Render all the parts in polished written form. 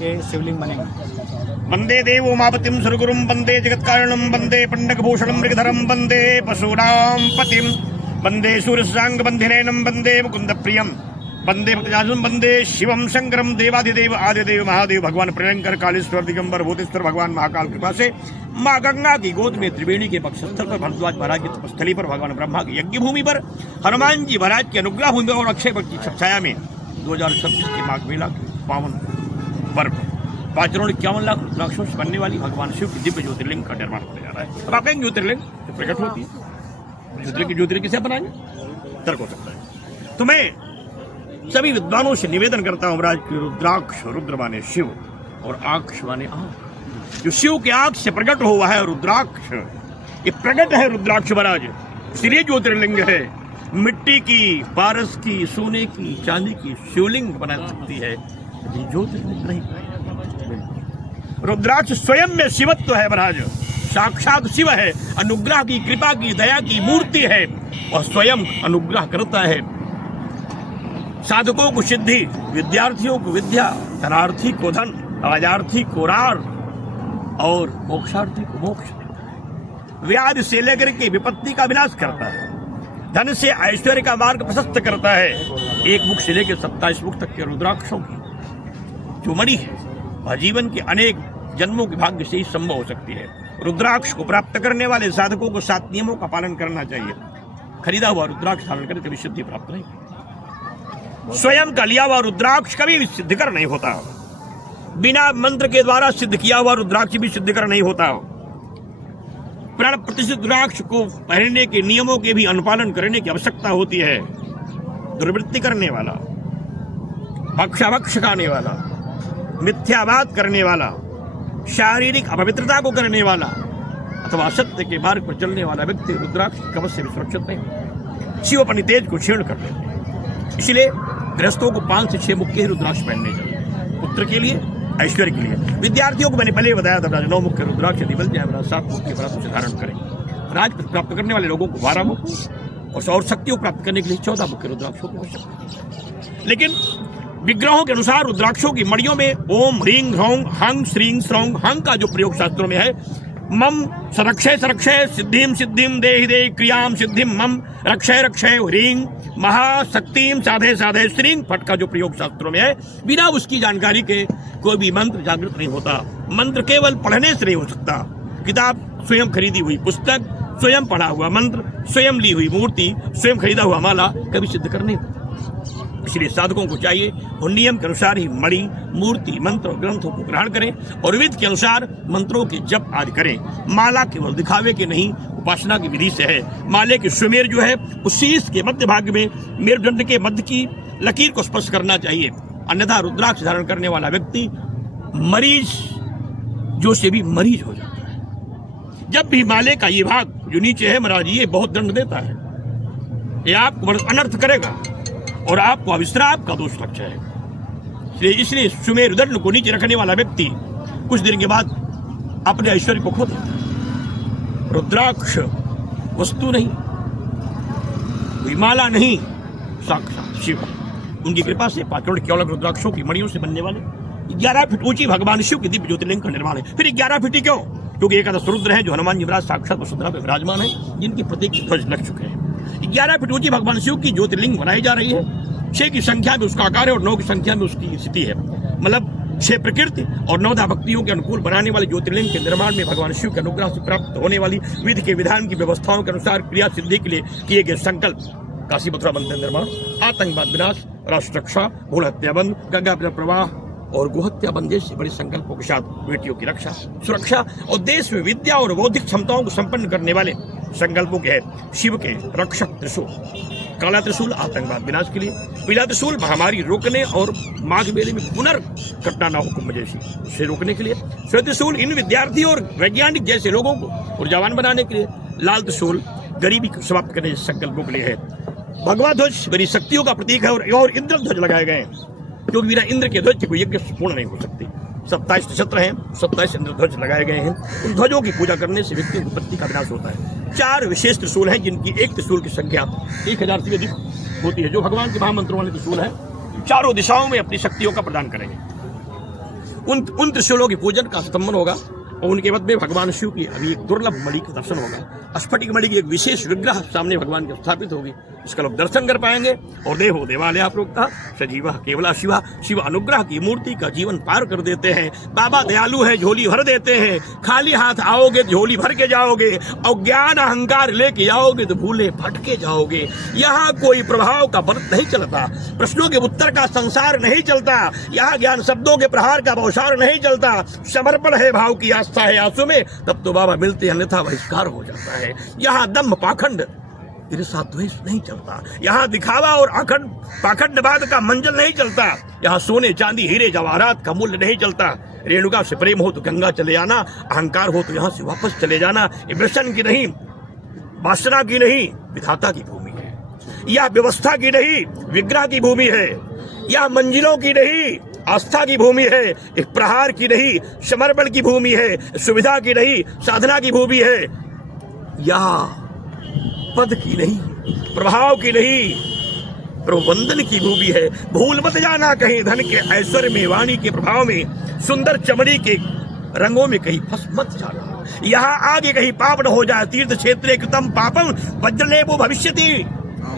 के शिवलिंग बनेंगे। वंदे देवो मापतिम सुरगुरुम वंदे जगत्कारणम वंदे पंडकभूषणम मृगधरम वंदे पशूनां पतिम वंदे सूर्यसांग बंधिनैनम वंदे मुकुंद प्रियम वंदे भक्तजासुम वंदे शिवम शंकरम देवाधिदेव आदिदेव महादेव भगवान प्रियंकर कालेश्वर दिगंबर भूतेश्वर भगवान महाकाल कृपा से माँ गंगा की गोद में त्रिवेणी के पक्षस्थल पर भरद्वाज महाराज की तपस्थली पर भगवान ब्रह्मा की यज्ञ भूमि पर हनुमान जी महाराज की अनुग्रह भूमि और अक्षय भक्ति छाया में 2026 के माघ मेला के पावन पर्व 5,51 लाख रुद्राक्षों से बनने वाली भगवान शिव की दिव्य ज्योतिर्लिंग का निर्माण होने जा रहा है। अब आप कहेंगे ज्योतिर्लिंग तो प्रकट होती है, ज्योतिर्लिंग किसे बनाएंगे? तर्क हो सकता है। तुम्हें सभी विद्वानों से निवेदन करता हूं महाराज की रुद्राक्ष, रुद्र माने शिव और आक्ष माने आंख, जो शिव के आंख से प्रकट हुआ है रुद्राक्ष, ये प्रकट है रुद्राक्ष महाराज, इसलिए ज्योतिर्लिंग है। मिट्टी की, पारस की, सोने की, चांदी की शिवलिंग बना सकती है, ज्योतिर्लिंग नहीं। रुद्राक्ष स्वयं में शिवत्व है महाराज, साक्षात शिव है, अनुग्रह की, कृपा की, दया की मूर्ति है और स्वयं अनुग्रह करता है। साधकों को सिद्धि, विद्यार्थियों को विद्या, धनार्थी को धन, राजार्थी को राज और मोक्षार्थी को मोक्ष देता है। व्याधि से लेकर के विपत्ति का विनाश करता है, धन से ऐश्वर्य का मार्ग प्रशस्त करता है। एक मुख से लेकर 27 मुख तक के रुद्राक्षों की जो मणि है वह जीवन के अनेक जन्मों के भाग्य से ही संभव हो सकती है। रुद्राक्ष को प्राप्त करने वाले साधकों को 7 नियमों का पालन करना चाहिए। खरीदा हुआ रुद्राक्ष धारण करके कभी सिद्धि प्राप्त नहीं, स्वयं का लिया हुआ रुद्राक्ष कभी भी सिद्धिकर नहीं होता, बिना मंत्र के द्वारा सिद्ध किया हुआ रुद्राक्ष भी सिद्धिकर नहीं होता। प्रण प्रतिष्ठित रुद्राक्ष को पहनने के नियमों के भी अनुपालन करने की आवश्यकता होती है। दुर्वृत्ति करने वाला, भक्षाभक्ष खाने वाला, मिथ्यावाद करने वाला, शारीरिक अपवित्रता को करने वाला अथवा असत्य के मार्ग पर चलने वाला व्यक्ति रुद्राक्ष कवच से भी सुरक्षित नहीं। शिव अपनी तेज को क्षीण कर लेते हैं, इसलिए गृहस्थों को 5 से 6 मुख के रुद्राक्ष पहनने चाहिए। पुत्र के लिए, ऐश्वर्य के लिए। विद्यार्थियों को मैंने पहले बताया था 9 मुख के रुद्राक्ष यदि मिल जाए 7 मुख के बराबर से धारण करें। राज प्राप्त करने वाले लोगों को 12 मुख और शक्तियों प्राप्त करने के लिए 14 मुख के रुद्राक्षों की आवश्यकता। लेकिन विग्रहों के अनुसार रुद्राक्षों की मणियों में ओम ह्रीं ह्रौं हंग श्रीं श्रौं हंग का जो प्रयोग शास्त्रों में है, मम सरक्षय सरक्षय सिद्धिम सिद्धिम देहि दे क्रियाम सिद्धिम मम रक्षय रक्षय ह्रीं महाशक्तिम साधे साधे श्रीं फट का जो प्रयोग शास्त्रों में है, बिना उसकी जानकारी के कोई भी मंत्र जागृत नहीं होता। मंत्र केवल पढ़ने से नहीं हो सकता। किताब, स्वयं खरीदी हुई पुस्तक, स्वयं पढ़ा हुआ मंत्र, स्वयं ली हुई मूर्ति, स्वयं खरीदा हुआ माला कभी सिद्ध कर नहीं होता। इसलिए साधकों को चाहिए उन नियम के अनुसार ही मणि, मूर्ति, मंत्र और ग्रंथों को ग्रहण करें और विधि के अनुसार मंत्रों के जप आदि करें। माला केवल दिखावे के नहीं, उपासना की विधि से है। माले के सुमेर जो है उस शीश के मध्य भाग में मेरुदंड के मध्य की लकीर को स्पर्श करना चाहिए, अन्यथा रुद्राक्ष धारण करने वाला व्यक्ति मरीज जो से भी मरीज हो जाता है। जब भी माले का ये भाग जो नीचे है महाराज, ये बहुत दंड देता है, ये आपको बड़ा अनर्थ करेगा और आपको अविश्राप का दोष लग जाएगा। इसलिए सुमेर दंड को नीचे रखने वाला व्यक्ति कुछ दिन के बाद अपने ऐश्वर्य को खो देता है। रुद्राक्ष वस्तु नहीं, विमाला नहीं, साक्षात शिव। उनकी कृपा से 5,51 लाख रुद्राक्षों की मणियों से बनने वाले 11 फीट ऊंची भगवान शिव की दिव्य ज्योतिर्लिंग का निर्माण है। फिर 11 फीट क्यों? क्योंकि एकादश रुद्र है जो हनुमान जी महाराज साक्षात वसुंधरा पे विराजमान है, जिनकी प्रतीक ध्वज लग चुके हैं। 11 फीट ऊंची भगवान शिव की ज्योतिर्लिंग बनाई जा रही है। 6 की संख्या में उसका आकार है और 9 की संख्या में उसकी स्थिति है, मतलब 6 प्रकृति और 9 भक्तियों के अनुकूल बनाने वाले ज्योतिर्लिंग के निर्माण में भगवान शिव के अनुग्रह से प्राप्त होने वाली विधि के विधान की व्यवस्थाओं के अनुसार क्रिया सिद्धि के लिए किए गए संकल्प, काशी मथुरा मंदिर निर्माण, आतंकवाद विनाश, राष्ट्र रक्षा, भूल हत्या बंद, गंगा प्रवाह और गोहत्या बंद जैसे बड़े संकल्पों के साथ बेटियों की रक्षा, सुरक्षा और देश में विद्या और बौद्धिक क्षमताओं को संपन्न करने वाले संकल्पों के है शिव के रक्षक त्रिशूल। काला त्रिशूल आतंकवाद विनाश के लिए, पीला त्रिशूल महामारी रोकने और माघ मेले में पुनर्घटना न हो कुंभ जैसी से रोकने के लिए, श्वेत त्रिशूल इन विद्यार्थी और वैज्ञानिक जैसे लोगों को ऊर्जावान बनाने के लिए, लाल त्रिशूल गरीबी को समाप्त करने जैसे संकल्पों के लिए है। भगवा ध्वज मेरी शक्तियों का प्रतीक है और इंद्र ध्वज लगाए गए हैं, क्योंकि बिना इंद्र के ध्वज की कोई यज्ञ पूर्ण नहीं हो सकती। 27 नक्षत्र हैं, 27 इंद्र ध्वज लगाए गए हैं। उन ध्वजों की पूजा करने से व्यक्ति की विपत्ति का विनाश होता है। 4 विशेष त्रिशूल हैं, जिनकी एक त्रिशूल की संख्या 1000 से अधिक होती है, जो भगवान के महामंत्रों वाले त्रिशूल है। चारों दिशाओं में अपनी शक्तियों का प्रदान करेंगे। उन त्रिशूलों के पूजन का स्तंभन होगा और उनके मध्य में भगवान शिव की अभी एक दुर्लभ मणि का दर्शन होगा। स्फटिक मणि की एक विशेष विग्रह सामने भगवान की स्थापित होगी, इसका लोग दर्शन कर पाएंगे। और देहो देवालय प्रोक्ता सजीवा केवला शिवा, शिव अनुग्रह की मूर्ति का जीवन पार कर देते हैं। बाबा दयालु है, झोली भर देते हैं। खाली हाथ आओगे झोली भर के जाओगे, और ज्ञान अहंकार लेके आओगे तो भूले भटके जाओगे। यहाँ कोई प्रभाव का व्रत नहीं चलता, प्रश्नों के उत्तर का संसार नहीं चलता, यहाँ ज्ञान शब्दों के प्रहार का बौछार नहीं चलता। समर्पण है, भाव की आस्था है आंसू में, तब तो बाबा मिलते हैं, अन्यथा बहिष्कार हो जाता है। यहाँ दम्भ पाखंड ईर्ष्या द्वेष नहीं चलता, यहाँ दिखावा और अखंड पाखंडवाद का मंजल नहीं चलता। यहाँ सोने चांदी हीरे जवाहरात का मूल्य नहीं चलता। रेणुका से प्रेम हो तो गंगा चले जाना, अहंकार हो तो यहाँ से वापस चले जाना। ये व्यसन की नहीं, वासना की नहीं, विधाता की भूमि है। यह व्यवस्था की नहीं, विग्रह की भूमि है। यह मंजिलों की नहीं, आस्था की भूमि है। एक प्रहार की नहीं, समर्पण की भूमि है। सुविधा की नहीं, साधना की भूमि है। यह पद की नहीं, प्रभाव की नहीं, प्रबंधन की भूमि है। भूल मत जाना कहीं धन के ऐश्वर्य में, वाणी के प्रभाव में, सुंदर चमड़ी के रंगों में कहीं फंस मत जाना। यहाँ आगे कहीं पाप न हो जाए। तीर्थ क्षेत्रे कृतम पापम वज्रलेपो भविष्यति।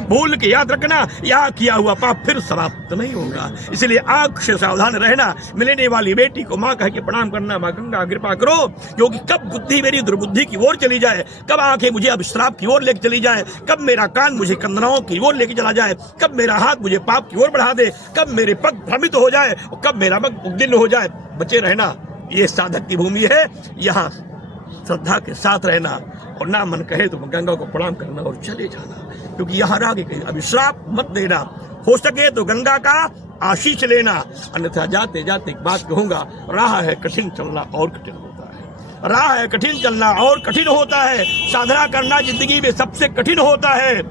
भूल के याद रखना, यहाँ किया हुआ पाप फिर समाप्त नहीं होगा। इसलिए आंख से सावधान रहना। मिलने वाली बेटी को माँ कह के प्रणाम करना, माँ गंगा कृपा करो, क्योंकि कब बुद्धि मेरी दुर्बुद्धि की ओर चली जाए, कब आंखें मुझे अभिश्राप की ओर लेके चली जाए, कब मेरा कान मुझे कंदनाओं की ओर लेके चला जाए, कब मेरा हाथ मुझे पाप की ओर बढ़ा दे, कब मेरे पग भ्रमित हो जाए और कब मेरा मग उद्दिन्न हो जाए। बचे रहना, ये साधक की भूमि है। यहाँ श्रद्धा के साथ रहना, और ना मन कहे तो गंगा को प्रणाम करना और चले जाना, क्योंकि यहाँ आगे कहीं अभिश्राप मत देना। हो सके तो गंगा का आशीष लेना, अन्यथा जाते जाते एक बात कहूंगा, राह है कठिन चलना और कठिन होता है। राह है कठिन चलना और कठिन होता है। साधना करना जिंदगी में सबसे कठिन होता है।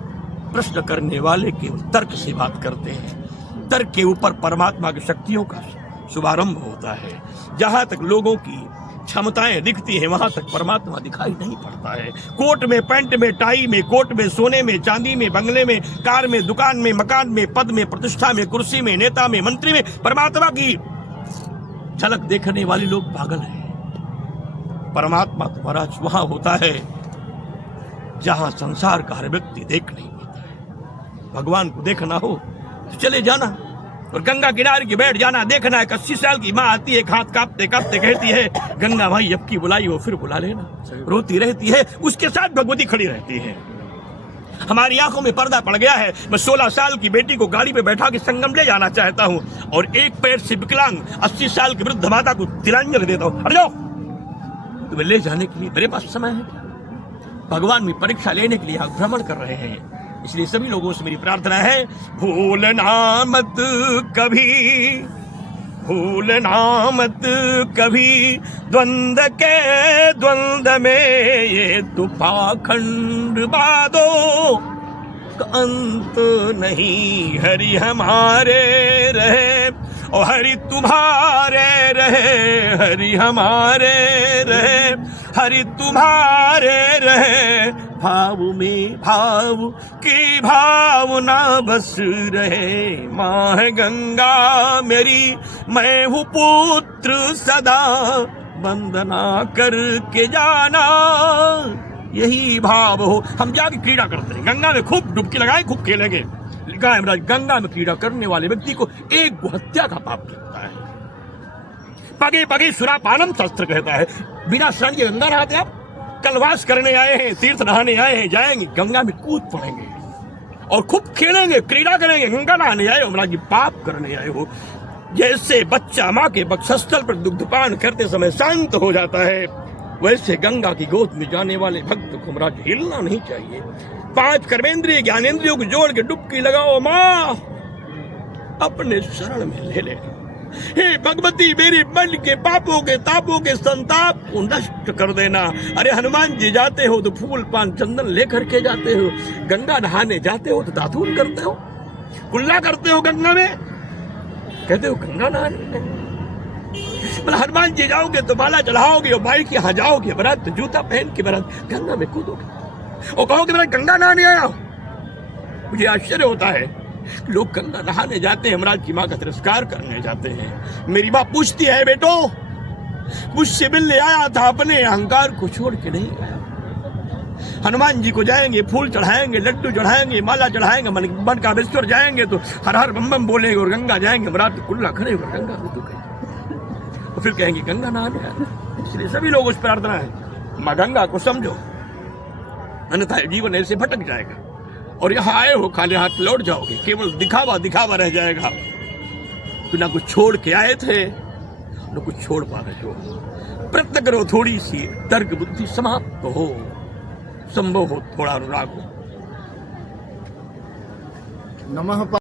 प्रश्न करने वाले केवल तर्क से बात करते हैं, तर्क के ऊपर परमात्मा की शक्तियों का शुभारंभ होता है। जहां तक लोगों की क्षमताएं दिखती हैं, वहां तक परमात्मा दिखाई नहीं पड़ता है। कोट में, पैंट में, टाई में, कोट में, सोने में, चांदी में, बंगले में, कार में, दुकान में, मकान में, पद में, प्रतिष्ठा में, कुर्सी में, नेता में, मंत्री में परमात्मा की झलक देखने वाले लोग पागल हैं। परमात्मा तुम्हारा वहां होता है जहां संसार का हर व्यक्ति देख नहीं पाता है। भगवान को देखना हो तो चले जाना और गंगा किनारे की बैठ जाना। देखना है 80 साल की माँ आती है, हाथ कांपते कांपते कहती है, गंगा भाई अब की बुलाई हो फिर बुला लेना। रोती रहती है, उसके साथ भगवती खड़ी रहती है। हमारी आंखों में पर्दा पड़ गया है। मैं 16 साल की बेटी को गाड़ी पे बैठा के संगम ले जाना चाहता हूँ, और एक पैर से विकलांग 80 साल की वृद्ध माता को तिलांजलि देता हूँ। हट जाओ, तुम्हें ले जाने के लिए मेरे पास समय है क्या? भगवान भी परीक्षा लेने के लिए आप भ्रमण कर रहे हैं। इसलिए सभी लोगों से मेरी प्रार्थना है, भूलना मत कभी, भूलना मत कभी, द्वंद्व के द्वंद्व में ये तो पाखंड बादों का अंत नहीं। हरि हमारे रहे और हरि तुम्हारे रहे, हरि हमारे रहे, हरि तुम्हारे रहे। भाव में भाव की भावना बस रहे। माँ है गंगा मेरी, मैं हूँ पुत्र सदा, वंदना करके जाना यही भाव हो। हम जाके क्रीड़ा करते हैं, गंगा में खूब डुबकी लगाए, खूब खेलेंगे। लिखा है महाराज, गंगा में क्रीड़ा करने वाले व्यक्ति को एक हत्या का पाप लगता है। पगे पगे सुरापानम शास्त्र कहता है। बिना स्नान के गंगा नहाते आप? कलवास करने आए हैं, तीर्थ नहाने आए हैं, जाएंगे गंगा में कूद पड़ेंगे और खूब खेलेंगे, क्रीड़ा करेंगे। गंगा नहाने आए हो महाराज जी, पाप करने आए हो। जैसे बच्चा माँ के वक्षस्थल पर दुग्धपान करते समय शांत हो जाता है, वैसे गंगा की गोद में जाने वाले भक्त को महाराज हिलना नहीं चाहिए। 5 कर्मेंद्रिय ज्ञानेंद्रियों को जोड़ के डुबकी लगाओ। माँ अपने शरण में ले ले। हे भगवती, मेरे मन के पापों के तापों के संताप को नष्ट कर देना। अरे हनुमान जी जाते हो तो फूल पान चंदन लेकर के जाते हो, गंगा नहाने जाते हो तो दातून करते हो, कुल्ला करते हो गंगा में, कहते हो गंगा नहाने। मतलब हनुमान जी जाओगे तो माला चढ़ाओगे, और माई के यहाँ जाओगे बरात तो जूता पहन के बरात गंगा में कूदोगे और कहोगे मेरा गंगा नहाने आया। मुझे आश्चर्य होता है, लोग गंगा नहाने जाते हैं, यमराज की माँ का तिरस्कार करने जाते हैं। मेरी माँ पूछती है, बेटो मुझसे मिलने आया था, अपने अहंकार को छोड़ के नहीं गया। हनुमान जी को जाएंगे, फूल चढ़ाएंगे, लड्डू चढ़ाएंगे, माला चढ़ाएंगे, मन का बिस्तर जाएंगे तो हर हर बम बम बोलेंगे, और गंगा जाएंगे यमराज तो कुल्ला खड़े होकर गंगा को तो कहेंगे, और फिर कहेंगे गंगा नहाने आया। इसलिए सभी लोग उस प्रार्थना है, माँ गंगा को समझो, अन्यथा जीवन ऐसे भटक जाएगा और यहाँ आए हो खाली हाथ लौट जाओगे, केवल दिखावा दिखावा रह जाएगा। तो ना कुछ छोड़ के आए थे ना कुछ छोड़ पा रहे हो। प्रयत्न करो थोड़ी सी तर्क बुद्धि समाप्त हो, संभव हो थोड़ा अनुराग हो। नमः